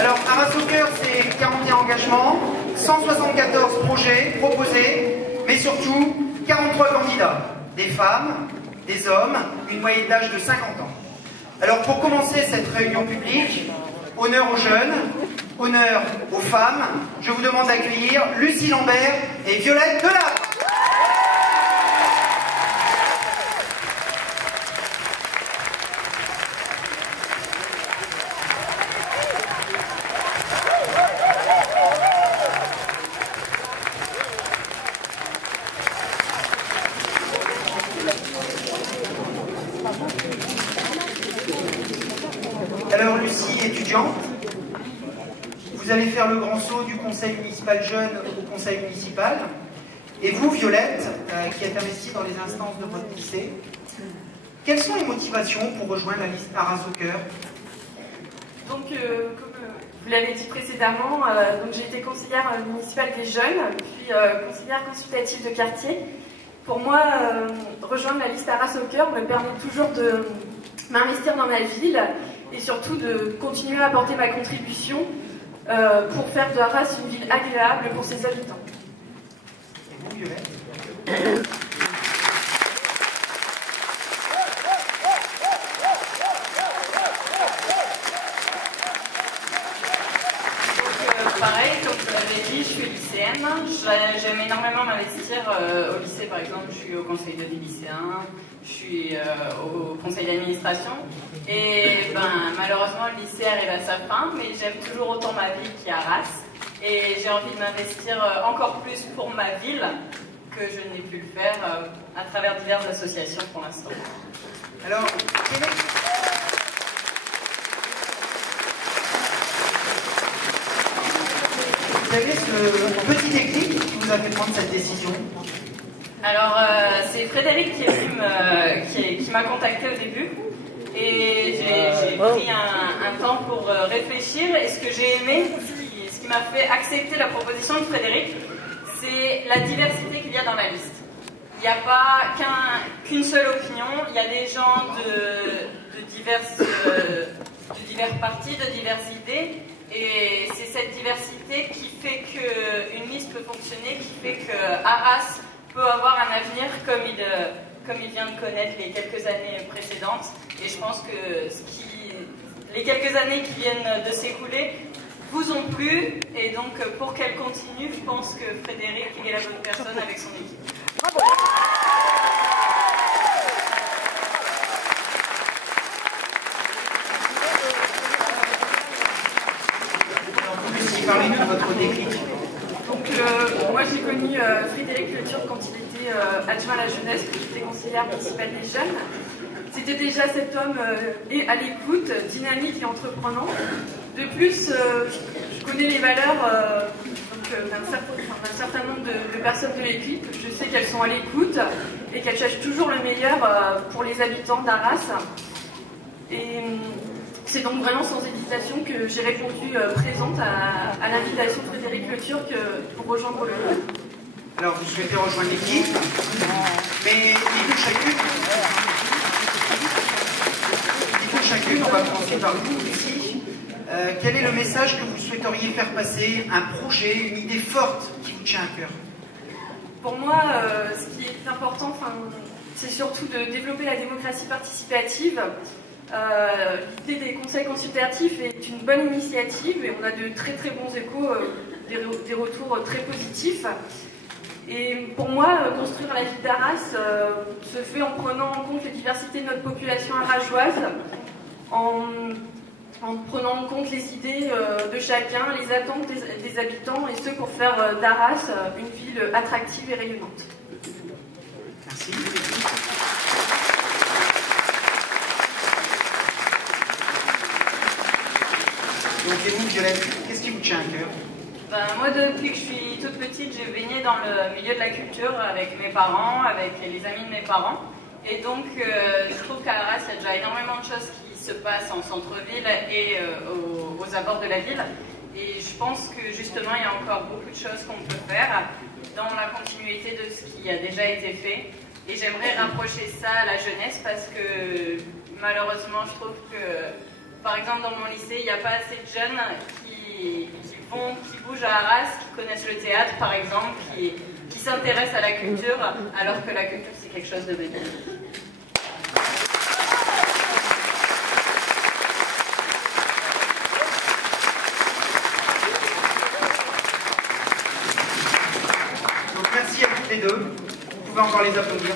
Alors, Arras au cœur, c'est 41 engagements, 174 projets proposés, mais surtout 43 candidats, des femmes, des hommes, une moyenne d'âge de 50 ans. Alors, pour commencer cette réunion publique, honneur aux jeunes, honneur aux femmes, je vous demande d'accueillir Lucie Lambert et Violette Delattre. Alors, Lucie, étudiante, vous allez faire le grand saut du conseil municipal jeune au conseil municipal. Et vous, Violette, qui êtes investie dans les instances de votre lycée, quelles sont les motivations pour rejoindre la liste Arras au cœur? Donc, comme vous l'avez dit précédemment, j'ai été conseillère municipale des jeunes, puis conseillère consultative de quartier. Pour moi, rejoindre la liste Arras au cœur me permet toujours de m'investir dans ma ville et surtout de continuer à apporter ma contribution pour faire de Arras une ville agréable pour ses habitants. Et vous, Violette? Pareil, comme vous l'avez dit, je suis lycéenne. J'aime énormément m'investir au lycée, par exemple. Je suis au conseil de vie lycéen, je suis au conseil d'administration. Et malheureusement, le lycée arrive à sa fin, mais j'aime toujours autant ma ville qui est Arras. Et j'ai envie de m'investir encore plus pour ma ville que je n'ai pu le faire à travers diverses associations pour l'instant. Alors, quel est ce petit déclic qui vous a fait prendre cette décision? Alors, c'est Frédéric qui m'a contacté au début. Et j'ai pris un temps pour réfléchir. Et ce que j'ai aimé, ce qui m'a fait accepter la proposition de Frédéric, c'est la diversité qu'il y a dans la liste. Il n'y a pas qu'une seule opinion. Il y a des gens de divers partis, de diverses idées. Et c'est cette diversité qui fait qu'une liste peut fonctionner, qui fait que Arras peut avoir un avenir comme il vient de connaître les quelques années précédentes. Et je pense que les quelques années qui viennent de s'écouler vous ont plu. Et donc, pour qu'elle continue, je pense que Frédéric est la bonne personne avec son équipe. Bravo. Parlez-nous de votre déclic. Donc, moi j'ai connu Frédéric Le Turc quand il était adjoint à la jeunesse, quand j'étais conseillère municipale des jeunes. C'était déjà cet homme à l'écoute, dynamique et entreprenant. De plus, je connais les valeurs d'un certain nombre de personnes de l'équipe. Je sais qu'elles sont à l'écoute et qu'elles cherchent toujours le meilleur pour les habitants d'Arras. Et c'est donc vraiment sans hésitation que j'ai répondu présente à l'invitation de Frédéric Le Turc pour rejoindre le groupe. Alors, vous souhaitez rejoindre l'équipe, mais chacune, on va commencer par vous ici. Quel est le message que vous souhaiteriez faire passer, un projet, une idée forte qui vous tient à cœur? Pour moi, ce qui est important, c'est surtout de développer la démocratie participative. L'idée des conseils consultatifs est une bonne initiative et on a de très très bons échos, des retours très positifs. Et pour moi, construire la ville d'Arras se fait en prenant en compte les diversités de notre population arageoise, en prenant en compte les idées de chacun, les attentes des habitants, et ce pour faire d'Arras une ville attractive et rayonnante. Merci. Donc, et vous, Violette, qu'est-ce qui vous tient à cœur? Moi, depuis que je suis toute petite, j'ai baigné dans le milieu de la culture avec mes parents, avec les amis de mes parents. Et donc, je trouve qu'à Arras, il y a déjà énormément de choses qui se passent en centre-ville et aux abords de la ville. Et je pense que justement, il y a encore beaucoup de choses qu'on peut faire dans la continuité de ce qui a déjà été fait. Et j'aimerais rapprocher ça à la jeunesse parce que malheureusement, je trouve que, par exemple, dans mon lycée, il n'y a pas assez de jeunes qui qui bougent à Arras, qui connaissent le théâtre par exemple, qui s'intéressent à la culture, alors que la culture c'est quelque chose de magnifique. Donc merci à toutes les deux. Vous pouvez encore les applaudir.